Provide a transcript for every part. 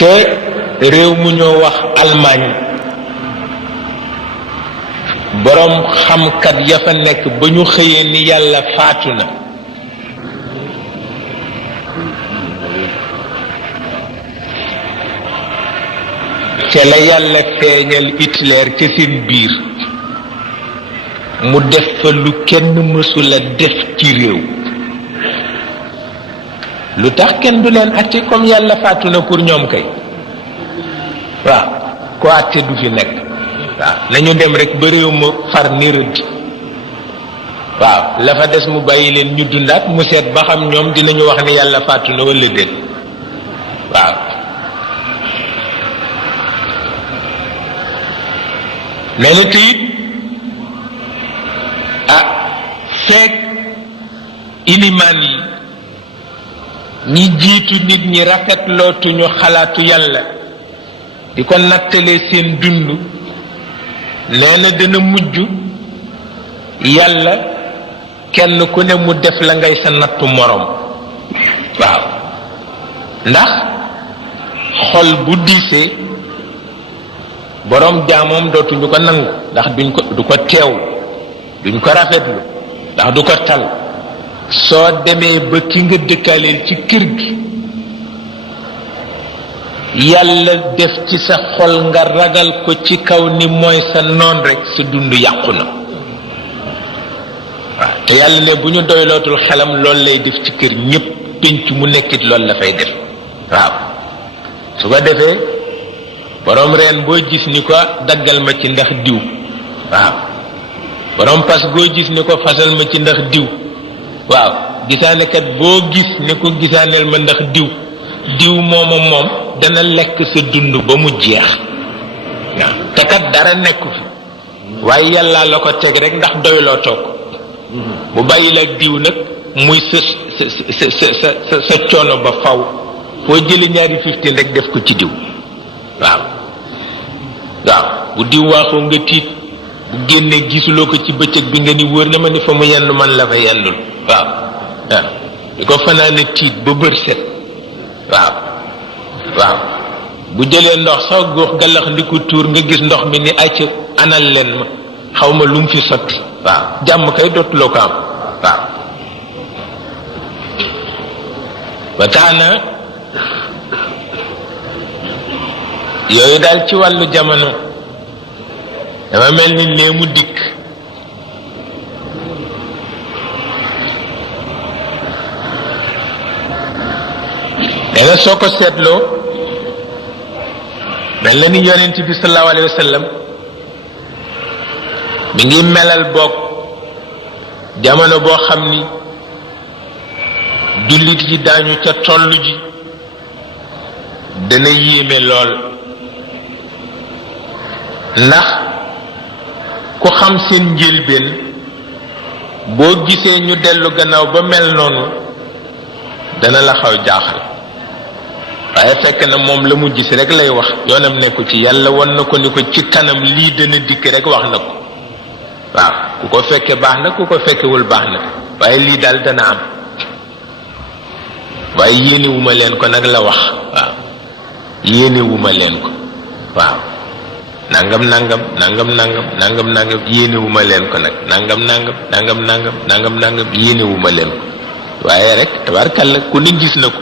te réew mu ñoo wax Allemagne boroom xamkat ya fa nekk ba ñu xëyee ni yàlla faatu na te la yàlla feeñal Hitler ci seen biir mu def fa lu kenn mësula def ci réew lu tax kenn du leen àtte comme yàlla faatu na pour ñoom kay waaw ko àtte du fi nekk waaw nañu dem rek ba réew ma far ni rëdd waaw la fa des mu bàyyi leen ñu dundaat mu seet ba xam ñoom dinañu wax ni yàlla faatu na walla déet waaw nee na te it feek ilimaan yi ñi jiitu nit ñi rafetlootuñu xalaatu yàlla di ko nattalee seen dund nee na dana mujj yàlla kenn ku ne mu def la ngay sa nattu moroom waaw ndax xol bu diisee boroom jaamoom dootuñu ko nangu ndax du ko teew duñ ko rafetlu ndax du ko tal soo demee ba ki nga dëkkaaleel ci kër gi yàlla def ci sa xol nga ragal ko ci kaw ni mooy sa noon rekk sa dund yàqu na waaw te yàlla ne bu ñu doylootul xelam loolu lay def ci kër ñépp pénc mu nekkit loolu la fay def waaw su ko defee boroom reen boo gis ni ko daggal ma ci ndax diw waaw boroom pas boo gis ni ko fasal ma ci ndax diw waaw gisaanekat boo gis ni ko gisaaneel ma ndax diw mooma moom dana lekk sa dund ba mu jeex waaw te kat dara nekku fi waaye yàlla la ko teg rek ndax doyloo toog bu bàyyi la ak diw nag muy sa coono ba faw foo jële ñaari 15 rek def ko ci diw waaw bu diw waaxoo nga tiit bu génnee gisuloo ko ci bëccëg bi nga ni wóor na ma ni fa mu yendu man la fa yendul waaw di ko fanaane tiit ba bër set waaw bu jëlee ndox sax góox galax ndiku tuur nga gis ndox mi ni acc anal leen ma xaw ma lu mu fi sotti waaw jàmm kay dootuloo ko am waaw ba tax na yooyu daal ci wàllu jamono dama mel ni lee mu dikk danga soo ko seetloo mel na ni yonent bi sallallahu alayhi wa sallam mi ngi melal boog jamono boo xam ni jullit yi daañu ca tollu ji dana yéeme lool ndax ku xam seen njëlbeen boo gisee ñu dellu gannaaw ba mel noonu dana la xaw jaaxal waaye fekk na moom la mu gis rek lay wax yoonam nekku ci yàlla won na ko ni ko ci kanam lii dana dikk rek wax na ko waaw ku ko fekke baax na ku ko fekkewul baax na waaye lii daal dana am waaye yéenewuma leen ko nag la wax waaw yéenewuma leen ko waaw nangam yéenewuma leen ko nag nangam yéenewuma leen ko waaye rek tabarkalla ku ne gis na ko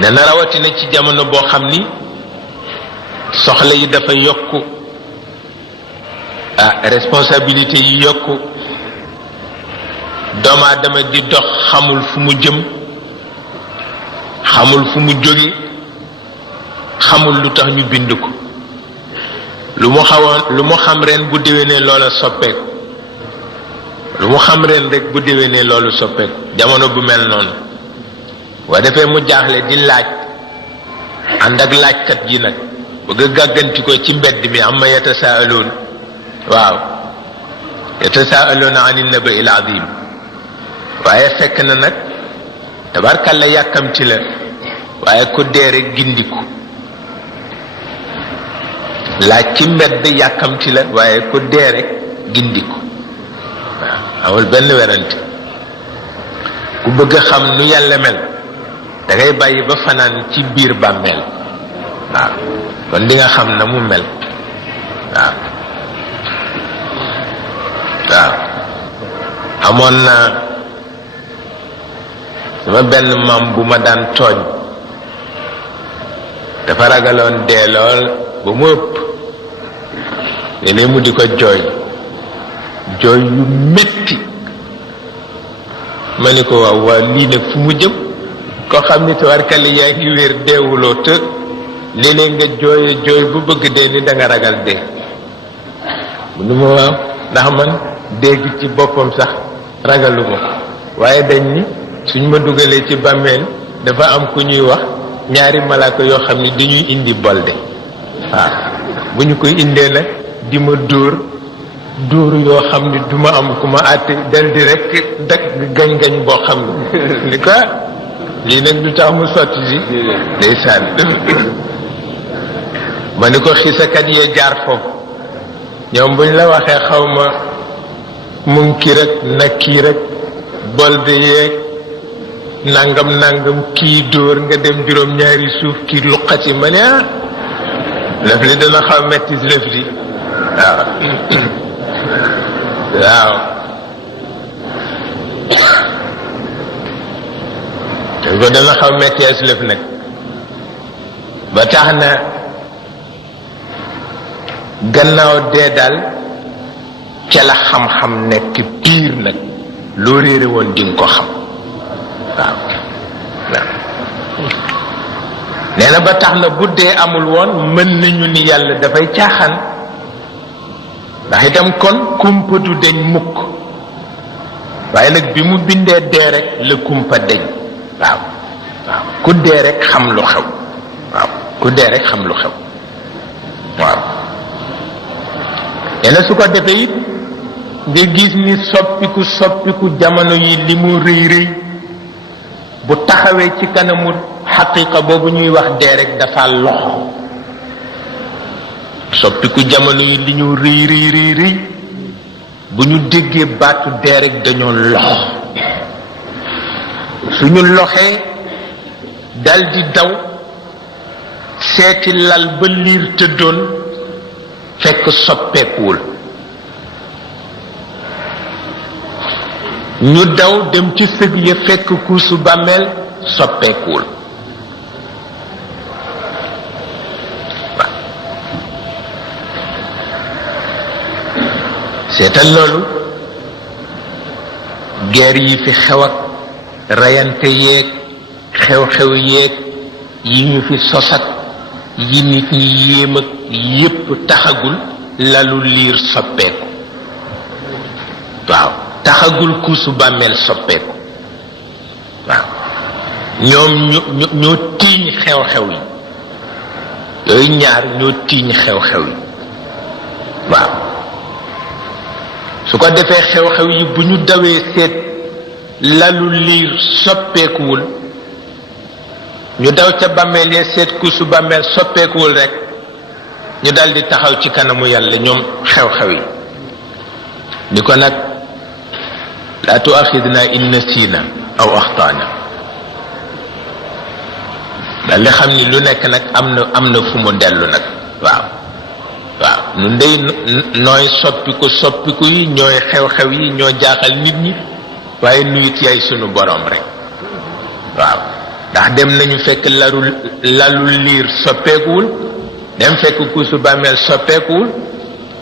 ne na rawatina ci jamono boo xam ni soxla yi dafa yokku responsabilité yi yokku doomu aadama di dox xamul fu mu jëm xamul fu mu jóge xamul lu tax ñu bind ko lu mu xam ren bu déwénee loola soppeeku lu mu xam ren rek bu déwénee loolu soppeeku jamono bu mel noonu waa defee mu jaaxle di laaj ànd ak laajkat yi nag bëgg a gàgganti ko ci mbedd mi amma yatasaaluun waaw yatasaaluuna ani nabail azim waaye fekk na nag tabarkalla yàkkamti la waaye ku dee rek gindiku laaj ci mbedd yàkkamti la waaye ku dee rek gindiku waaw amul benn werante ku bëgg a xam nu yàlla mel da ngay bàyyi ba fanaan ci biir bàmmeel waaw kon di nga xam na mu mel waaw waaw amoon na sama benn maam bu ma daan tooñ dafa ragaloon dee lool ba mu ëpp léeg-léeg mu di ko jooy jooy yu metti ma ni ko waaw waaw lii nag fu mu jëm koo xam ni tawarkali yaa ngi wér deewuloo te léeg-léeg nga jooye jooy bu bëgg dee ni da nga ragal dee mu ni ma waaw ndax man dégg ci boppam sax ragaluma waaye dañ ni suñ ma dugalee ci bàmmeel dafa am ku ñuy wax ñaari malaaka yoo xam ni dañuy indi bolde waaw bu ñu koy indee nag di ma dóor yoo xam ni du ma am ku ma àtte dal di rek dak gañ-gañ boo xam ni ko lii nag du tax mu sotti si ndeysaan ma ni ko xisakat yee jaar foofu ñoom buñ la waxee xaw ma munkir ak nakiir ak bolde yeeg nangam kii dóor nga dem juróom-ñaari suuf kii luqati ma ne ah lëf li dana xaw metti lëf di waaw waaw te ko dana xaw metti as lëf nag ba tax na gannaaw dee daal ca la xam-xam nekk piir nag loo réere woon dinga ko xam waaw waaw nee na ba tax na bu dee amul woon mën nañu ni yàlla dafay caaxaan ndax itam kon kumpa du deñ mukk waaye nag bi mu bindee dee rek la kumpa deñ waaw waaw ku dee rek xam lu xew waaw ku dee rek xam lu xew waaw nee na su ko defee it nga gis ni soppiku jamono yi li mu rëy rëy bu taxawee ci kanamu xaqiqa boobu ñuy wax dee rek dafa lox soppiku jamono yi li ñu rëy rëy bu ñu déggee baatu dee rek dañoo lox suñu loxee dal di daw seeti lal ba liir tëddoon fekk soppeekuwul ñu daw dem ci sëg ya fekk kuusu bàmmeel soppeekuwul seetal loolu guerre yi fi xew ak rayante yeeg xew-xew yeeg yi ñu fi sosat yi nit ñi yéem ak yépp taxagul lalu liir soppeeku waaw taxagul kuusu bàmmeel soppeeku waaw ñoom ñoo tiiñ xew-xew yi yooyu ñaar ñoo tiiñ xew-xew yi waaw su ko defee xew-xew yi bu ñu dawee seet lalu liir soppeekuwul ñu daw ca bàmmeel ya seet kuusu bàmmeel soppeekuwul rek ñu daldi taxaw ci kanamu yàlla ñoom xew-xew yi ni ko nag laa tuaxidna in nasina aw axtaana dal di xam ni lu nekk nag am na fu mu dellu nag waaw waaw nun dey nooy soppiku yi ñooy xew-xew yi ñoo jaaxal nit ñi waaye nuyit yaay sunu borom rek waaw ndax dem nañu fekk lalu liir soppeekuwul dem fekk kuusu bàmmeel soppeekuwul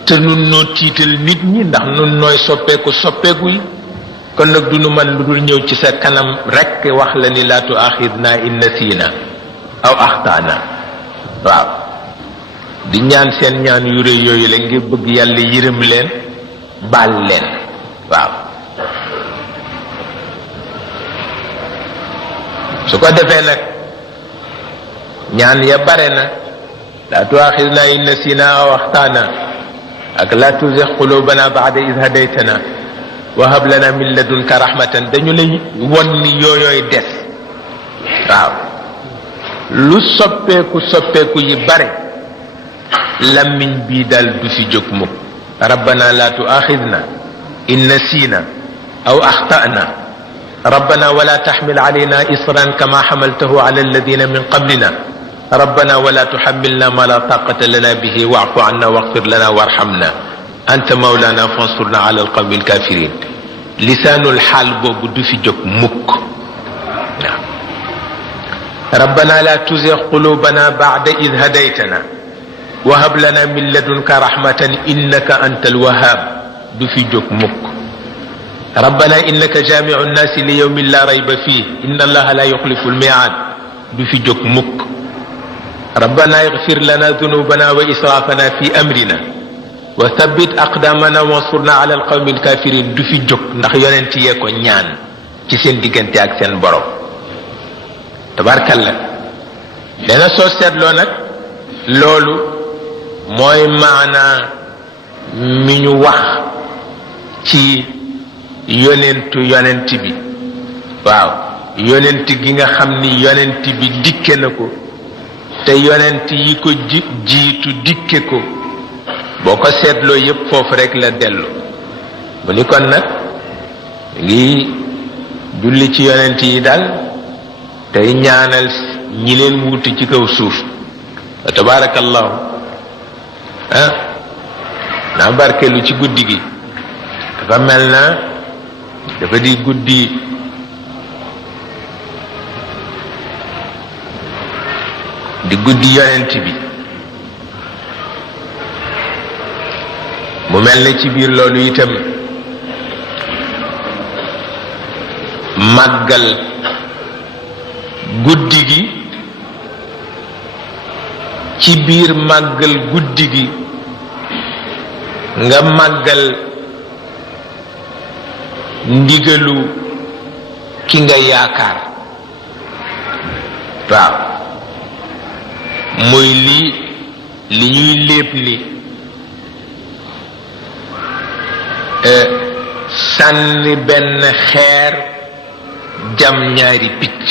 te nun noo tiital nit ñi ndax nun nooy soppeeku yi kon nag du nu man lu dul ñëw ci sa kanam rek wax la ni laa tuaxidna in nasina aw axtaana waaw di ñaan seen ñaan yu rëy yooyu la ngir bëgg yàlla yërëm leen baal leen waaw su ko defee nag ñaan ya bare na laa tuaxidna in nasina aw axtaana ak laa tuzigh qulubana ba'da idh hadaytana wa hab lana min ladunka rahmatan dañu lay won ni yooyooy des waaw lu soppeeku yi bare lammiñ bii dal du fi jóg mukk rabbana la tuaxidna in nasina aw axtana ربنا ولا تحمل علينا إصرا كما حملته على الذين من قبلنا ربنا ولا تحملنا ما لا طاقة لنا به واعف عنا واغفر لنا وارحمنا أنت مولانا فانصرنا على القوم الكافرين لسان الحال بوب دو في جوك مك ربنا لا تزغ قلوبنا بعد إذ هديتنا وهب لنا من لدنك رحمة إنك أنت الوهاب دو في جوك مك ربنا إنك جامع الناس ليوم لا ريب فيه إن الله لا يخلف الميعاد دو في جوك مك ربنا اغفر لنا ذنوبنا وإسرافنا في أمرنا وثبت أقدامنا وانصرنا على القوم الكافرين دو في جوك ndax yonenti ye ko ñaan ci seen digënté ak seen borom tabarakallah dana so sétlo nak lolu moy maana mi ñu wax ci yonent bi waaw yonent gi nga xamni yonent bi dikke nako te yonent yi ko jiitu dikke ko boko seetloo yépp foofu rek la dellu mu ni kon nag ngi julli ci yonent yi daal tey ñaanal ñi leen wuutu ci kaw suuf wa tabarakallahu naa barkeelu ci guddi gi dafa mel na dafa di guddi yonent bi mu mel ne ci biir loolu itam màggal guddi gi ci biir màggal guddi gi nga màggal ndigalu ki nga yaakaar waaw muy li ñuy lépp ni sànni benn xeer jam ñaari picc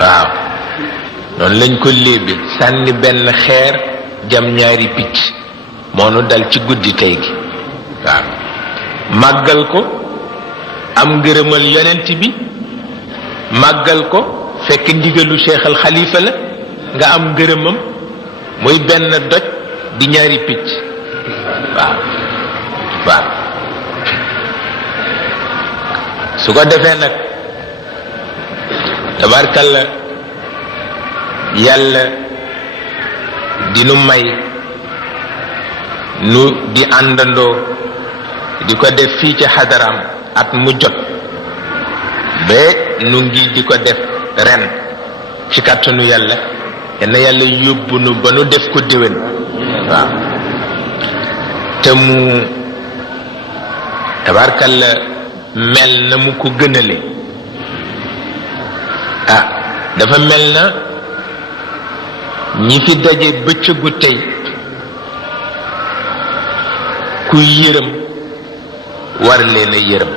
waaw noonu lañ ko léebe sànni benn xeer jam ñaari picc moonu dal ci guddi tey gi waaw màggal ko am ngërëmal yonent bi màggal ko fekk ndigalu Cheikh al Khalifa la nga am ngërëmam muy benn doj di ñaari picc waaw waaw su ko defee nag tabarkalla yàlla dinu may nu di àndandoo di ko def fii ci xadaram at mu jot ba nu ngi di ko def ren ci kàttanu yàlla yenn yàlla yóbbu nu ba nu def ko déwén waaw te mu tabarkalla mel na mu ko gënale dafa mel na ñi fi daje bëccëgu tey ku yërëm war leen a yërëm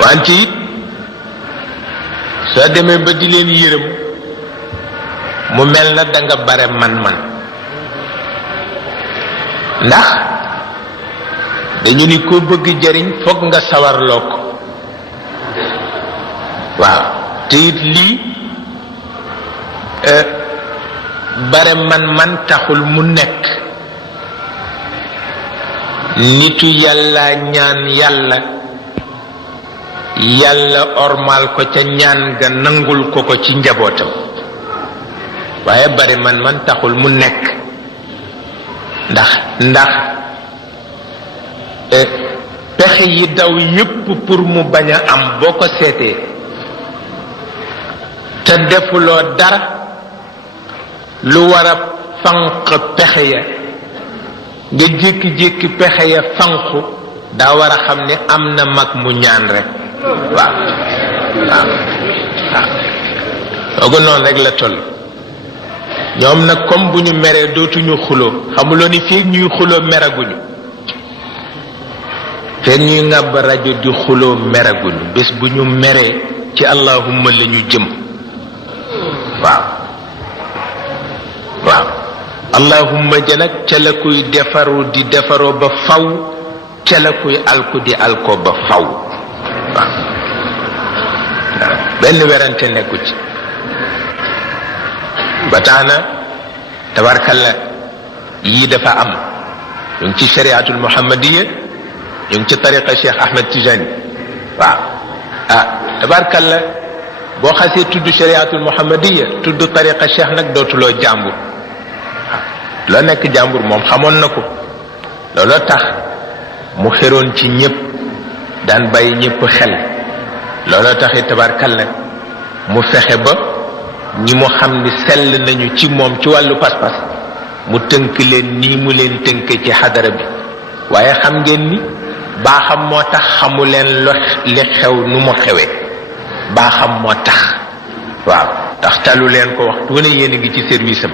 wante it soo demee ba di leen yërëm mu mel na danga bare man-man ndax dañu ni ko bëgg jariñ fokk nga sawarloo ko waaw te it lii bare man-man taxul mu nekk nitu yàlla ñaan yàlla yàlla ormal ko ca ñaan ga nangul ko ko ci njabootam waaye bare man taxul mu nekk ndax pexe yi daw yépp pour mu bañ a am boo ko seetee te defuloo dara lu war a fanq pexe ya nga jékki-jékki pexe ya fanqu daa war a xam ne am na mag mu ñaan rek waaw waaw waaw sooga noonu rek la toll ñoom nag comme bu ñu meree dootuñu xuloo xamuloo ni fii ñuy xuloo meraguñu fii ñuy ŋàbb rajo di xuloo meraguñu bés bu ñu meree ci allahumma la ñu jëm waaw waaw allahumma ja nag ca la kuy defaru di defaroo ba faw ca la kuy alku di alko ba faw waaw benn werante nekku ci ba tax na tabarkalla yii dafa am ñu ngi ci shariatul muhammadiya ñu ngi ci tariqa Cheikh Ahmed Tijani waaw tabarkalla boo xasee tudd shariatul muhammadiya tudd tariqa Cheikh nag dootuloo jàmbur loo nekk jàmbur moom xamoon na ko looloo tax mu xeroon ci ñëpp daan bàyyi ñëpp xel looloo taxit tabarkalla mu fexe ba ñi mu xam ni sell nañu ci moom ci wàllu pas-pas mu tënk leen nii mu leen tënk ci xadara bi waaye xam ngeen ni baaxam moo tax xamu leen li xew nu mu xewee baaxam moo tax waaw tax talu leen ko waxtu wane yéen a ngi ci service am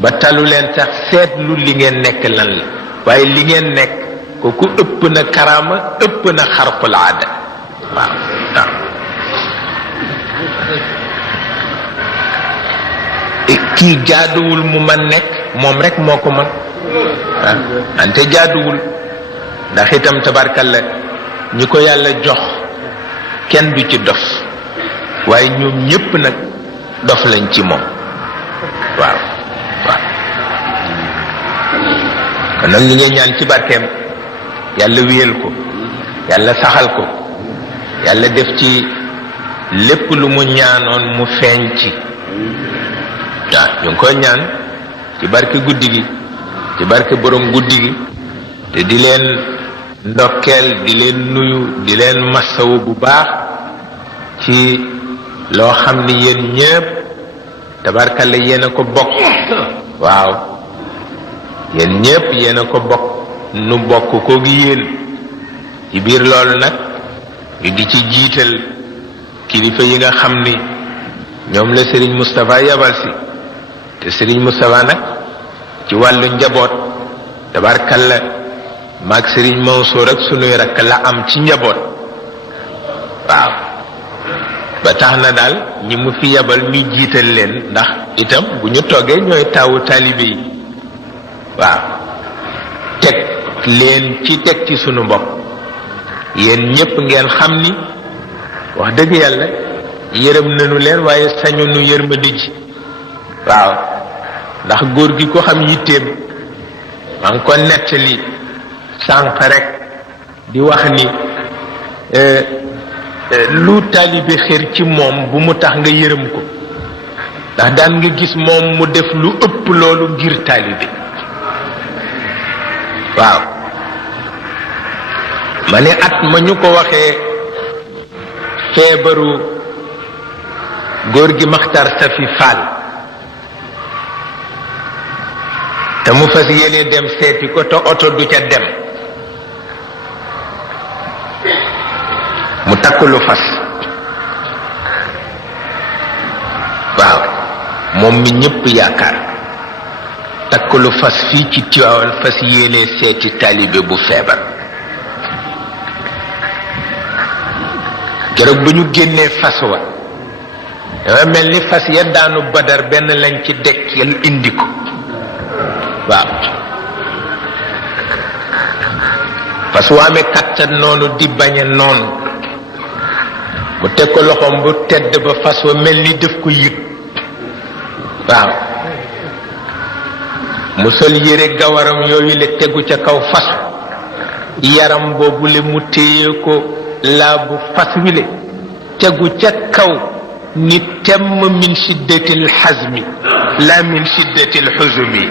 ba talu leen sax seetlu li ngeen nekk lan la waaye li ngeen nekk kooku ëpp na karaama ëpp na xarqul aada waaw waaw kii jaaduwul mu man nekk moom rek moo ko man waaw ante jaaduwul ndax itam tabarkalla ñi ko yàlla jox kenn du ci dof waaye ñoom ñépp nag dof lañ ci moom waaw waaw kon nag ñu ngi ñaan ci barkeem yàlla wéyal ko yàlla saxal ko yàlla def ci lépp lu mu ñaanoon mu feeñ ci waaw ñu ngi koy ñaan ci barke guddi gi ci barke borom guddi gi te di leen ndokkeel di leen nuyu di leen massawu bu baax ci loo xam ni yéen ñépp tabarkalla yéen a ko bokk waaw yéen ñépp yéen a ko bokk nu bokk ko gi yéen ci biir loolu nag ñu di ci jiital kilifa yi nga xam ni ñoom la Serigne Moustapha yabal si te Serigne Moustapha nag ci wàllu njaboot tabarkalla maag Serigne Mansour ak sunuy rakk la am ci njaboot waaw ba tax na daal ñi mu fi yabal ñu jiital leen ndax itam bu ñu toggee ñooy taawu taalibe yi waaw teg leen ci teg ci sunu bopp yéen ñépp ngeen xam ni wax dëgg yàlla yërëm nañu leen waaye sañu nu yërmandi ji waaw ndax góor gi ko xam yitteem maa ngi ko nettali sànq rek di wax ni lu taalibe xër ci moom bu mu tax nga yërëm ko ndax daan nga gis moom mu def lu ëpp loolu ngir taalibe waaw ma ne at ma ñu ko waxee feebaru góor gi Maxtar Safi Fall te mu fas yéene dem seeti ko te oto du ca dem mu takk lu fas waaw moom mi ñépp yaakaar takk lu fas fii ci Tiwaawan fas yéene seeti taalibe bu feebar keroog ba ñu génnee fas wa dafa mel ni fas ya daanu Badar benn lañ ci dekkal indi ko waaw fas wa amee kattan noonu di bañe noonu mu teg ko loxoom bu tedd ba fas wa mel ni def ko yëg waaw mu sol yére gawaram yooyu la tegu ca kaw fas yaram boobu le mu téye ko laabu fas wi le tegu ca kaw ni temm min shiddatil xasmi la min shiddatil xusumi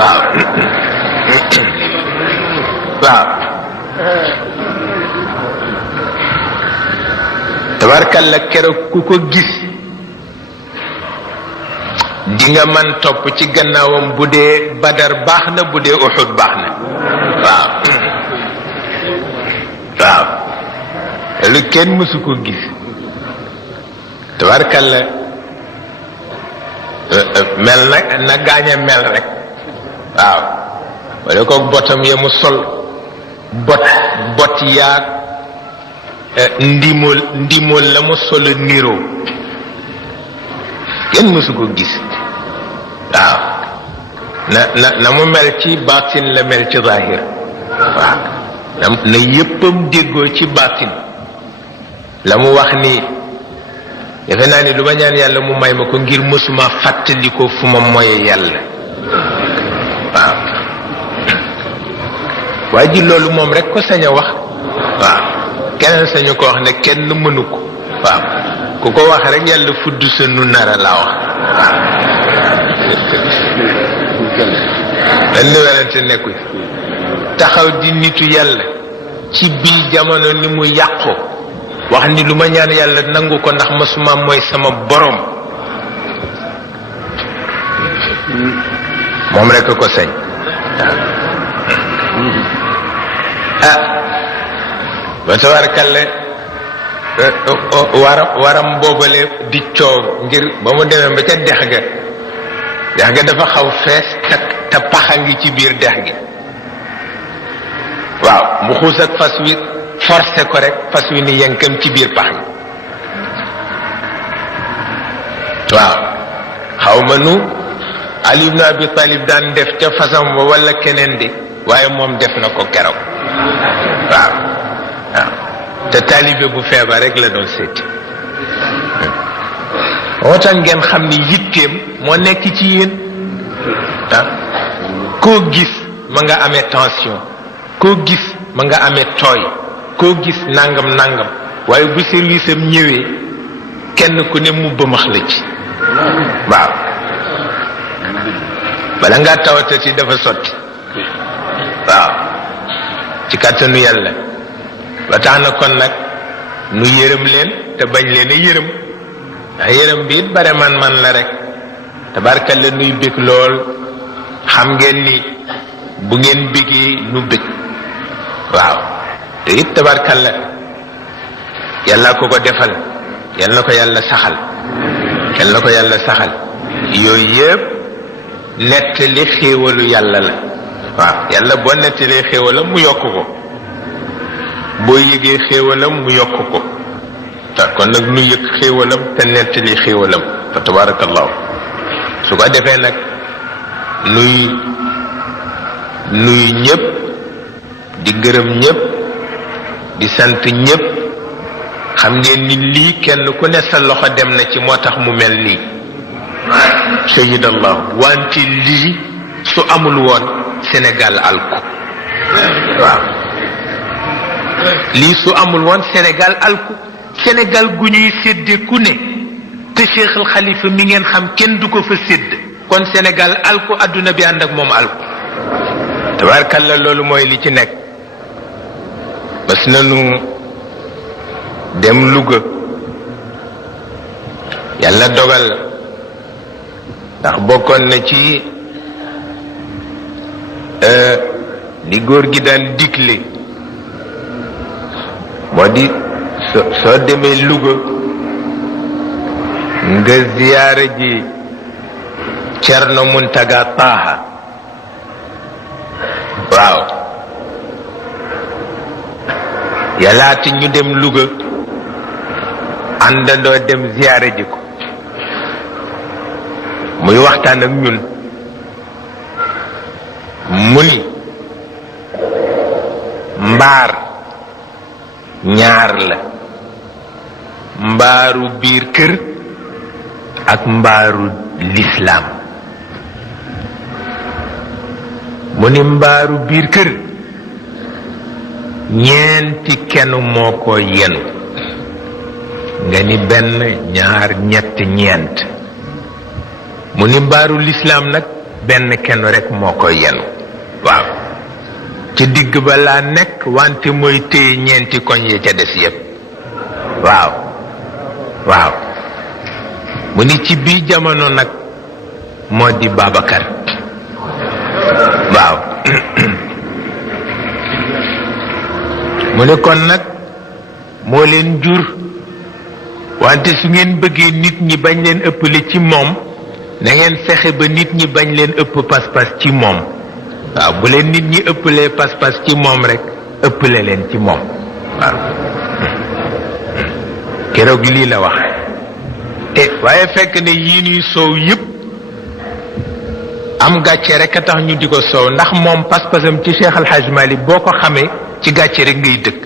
waaw waaw tabarkalla keroog ku ko gis di nga man topp ci gannaawam bu dee Badar baax na bu dee Uhud baax na waaw waaw lu kenn mësu ko gis tabarkalla mel na gaaña mel rek waaw wala ko botam ya mu sol bot yaag ndimool la mu sol niroo kenn mësu ko gis waaw na mu mel ci baatin la mel ci zahir waaw na yéppam déggoo ci baatin la mu wax ni defe naa ni lu ma ñaan yàlla mu may ma ko ngir mësuma fàttali ko fu ma moye yàlla waaw waa ji loolu moom rek ko sañ a wax waaw keneen sañu ko wax ne kenn mënu ko waaw ku ko wax rek yàlla fudd sa nu nara laa wax waaw benn werante nekku taxaw di nitu yàlla ci bii jamono ni mu yàqu wax ni lu ma ñaan yàlla nangu ko ndax masuma mooy sama borom moom rek ko sañ ba tabarkalle waram boobale di coow ngir ba mu demee ba ca dex ga dafa xaw fees te paxa ngi ci biir dex gi waaw mu xuus ak fas wi forcé ko rek fas wi ni yënkam ci biir pax gi waaw xaw ma nu Ali ibn Abi Talib daan def ca fasam ba wala keneen di waaye moom def na ko keroog waaw te taalibe bu feebar rek la doon seeti moo tax ngeen xam ni yitteem moo nekk ci yéen koo gis ma nga amee tension koo gis ma nga amee tooy koo gis nangam waaye bu service am ñëwee kenn ku ne mu bëmax la ci waaw bala ngaa tawatati dafa sotti waaw ci kàttanu yàlla ba tax na kon nag nu yërëm leen te bañ leen a yërëm ndax yërëm bi it bare man la rek tabarkalla nuy bég lool xam ngeen ni bu ngeen bégee nu bég waaw te it tabarkalla yàlla ko defal yal na ko yàlla saxal yooyu yëpp nettali xéewalu yàlla la waaw yàlla boo nettalee xéewalam mu yokk ko boo yëgee xéewalam mu yokk ko te kon nag nu yëg xéewalam te nettali xéewalam fa tabarakallahu su ko defee nag nuy ñëpp di gërëm ñëpp di sant ñëpp xam ngeen ni lii kenn ku ne sa loxo dem na ci moo tax mu mel nii sayidallahu wante lii su amul woon Sénégal alku waaw lii su amul woon Sénégal alku Sénégal gu ñuy sédde ku ne te Cheikh al Khalifa mi ngeen xam kenn du ko fa sédd kon Sénégal alku adduna bi ànd ak moom alku tabarkalla loolu mooy li ci nekk mas nanu dem Louga yàlla dogal ndax bokkoon na ci li góor gi daan digle moo di soo demee Louga nga ziyaara ji Cerno Muntaga Taaha waaw yàllaati ñu dem Louga àndandoo dem ziyaara ji ko muy waxtaan ak ñun mu ni mbaar ñaar la mbaaru biir kër ak mbaaru lislaam mu ni mbaaru biir kër ñeenti kenn moo ko yenu nga ni benn ñaar ñett ñeent mu ni mbaaru lislaam nag benn kenn rek moo ko yenu waaw ci digg ba laa nekk wante mooy téye ñeenti koñ yi ca des yépp waaw mu ni ci bii jamono nag moo di Babacar waaw mu ni kon nag moo leen jur wante su ngeen bëggee nit ñi bañ leen ëppale ci moom na ngeen fexe ba nit ñi bañ leen ëpp pas-pas ci moom waaw bu leen nit ñi ëppalee pas-pas ci moom rek ëppale leen ci moom waaw keroog lii la wax waaye fekk ne yii nuy soow yëpp am gàcce rek a tax ñu di ko soow ndax moom pas-pasam ci Cheikh Al Hadj Malick boo ko xamee ci gàcce rek ngay dëkk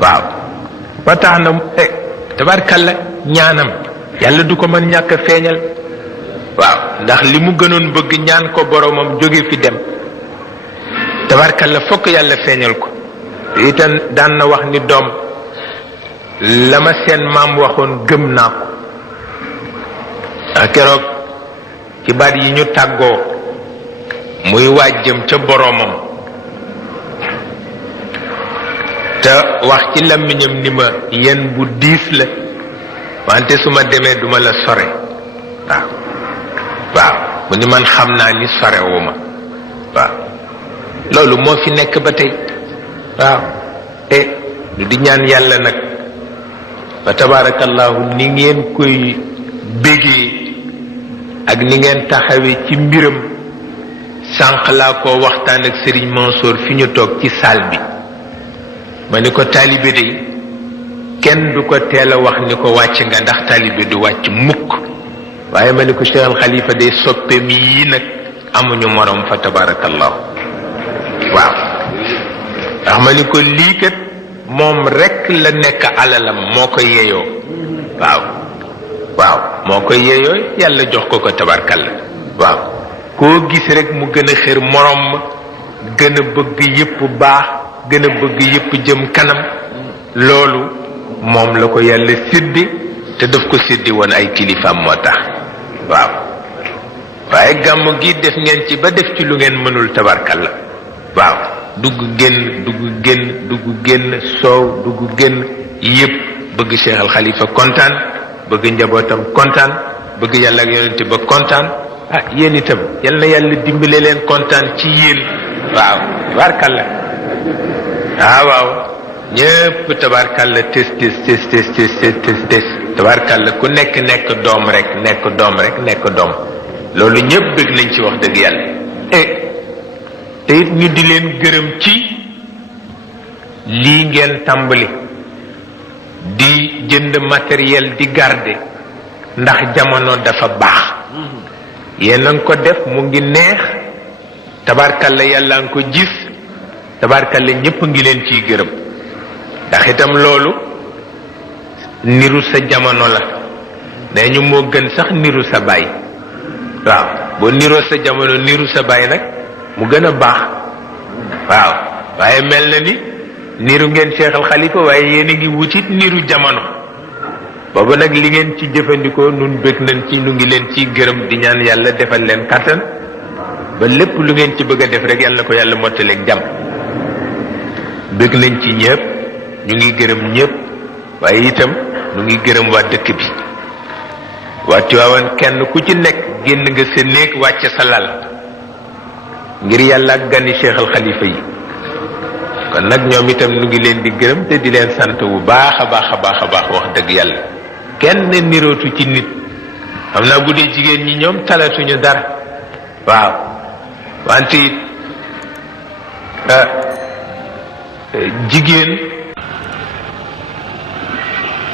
waaw ba tax na tabarkalla ñaanam yàlla du ko mën ñàkk a feeñal waaw ndax li mu gënoon bëgg ñaan ko boromam jóge fi dem tabarkalla fokk yàlla feeñal ko itam daan na wax ni doom la ma seen maam waxoon gëm naa ko ndax keroog ci baat yi ñu tàggoo muy waaj jëm ca boromam te wax ci làmmiñam ni ma yéen bu diis la wante su ma demee duma la sore waaw waaw mu ni man xam naa ni sorewuma waaw loolu moo fi nekk ba tey waaw lu di ñaan yàlla nag fa tabarakallahu ni ngeen koy bégee ak ni ngeen taxawee ci mbiram sànq laa ko waxtaan ak Serigne Mansour fi ñu toog ci salle bi ma ni ko taalibe de kenn du ko teel a wax ni ko wàcc nga ndax taalibe du wàcc mukk waaye ma ni ko Cheikh Al Khalifa day soppeem yii nag amuñu morom fa tabarakallahu waaw ndax ma ni ko lii kat moom rekk la nekk alalam moo ko yeyoo waaw waaw moo ko yeyoo yàlla jox ko ko tabarkalla waaw koo gis rek mu gën a xër morom ma gën a bëgg yépp baax gën a bëgg yépp jëm kanam loolu moom la ko yàlla séddi te daf ko séddi woon ay kilifaam moo tax waaw waaye gàmmu gi def ngeen ci ba def ci lu ngeen mënul tabarkalla waaw dugg génn soow dugg génn yépp bëgg Cheikh Al Khalifa kontaan bëgg njabootam kontaan bëgg yàlla ak yonente ba kontaan yéen itam yal na yàlla dimbale leen kontaan ci yéen waaw tabarkalla waaw ñépp tabarkalla tes tabarkalla ku nekk doom rek loolu ñépp bëgg nañ ci wax dëgg yàlla te it ñu di leen gërëm ci lii ngeen tàmbali di jënd matériel di garder ndax jamono dafa baax yéen a ngi ko def mu ngi neex tabarkalla yàlla nga ko gis tabarkalla ñépp ngi leen ciy gërëm ndax itam loolu niru sa jamono la nee ñu moo gën sax niru sa baay waaw boo niroo sa jamono niru sa baay nag mu gën a baax waaw waaye mel na ni niru ngeen Cheikh Al Khalifa waaye yéen a ngi wutit niru jamono boobu nag li ngeen ci jëfandikoo nun bëgg nañ ci nu ngi leen ciy gërëm di ñaan yàlla defal leen kattan ba lépp lu ngeen ci bëgg a def rek yàlla ko yàlla mottaleeg jàmm bëgg nañ ci ñëpp ñu ngi gërëm ñëpp waaye itam ñu ngi gërëm waa dëkk bi waa Tiwaawan kenn ku ci nekk génn nga sa néeg wàcce sa lal ngir yàlla ak gani Cheikh Al Khalifa yi kon nag ñoom itam ñu ngi leen di gërëm te di leen sant bu baax a baax wax dëgg yàlla kenn nirootu ci nit xam naa bu dee jigéen ñi ñoom talatuñu dara waaw wante it jigéen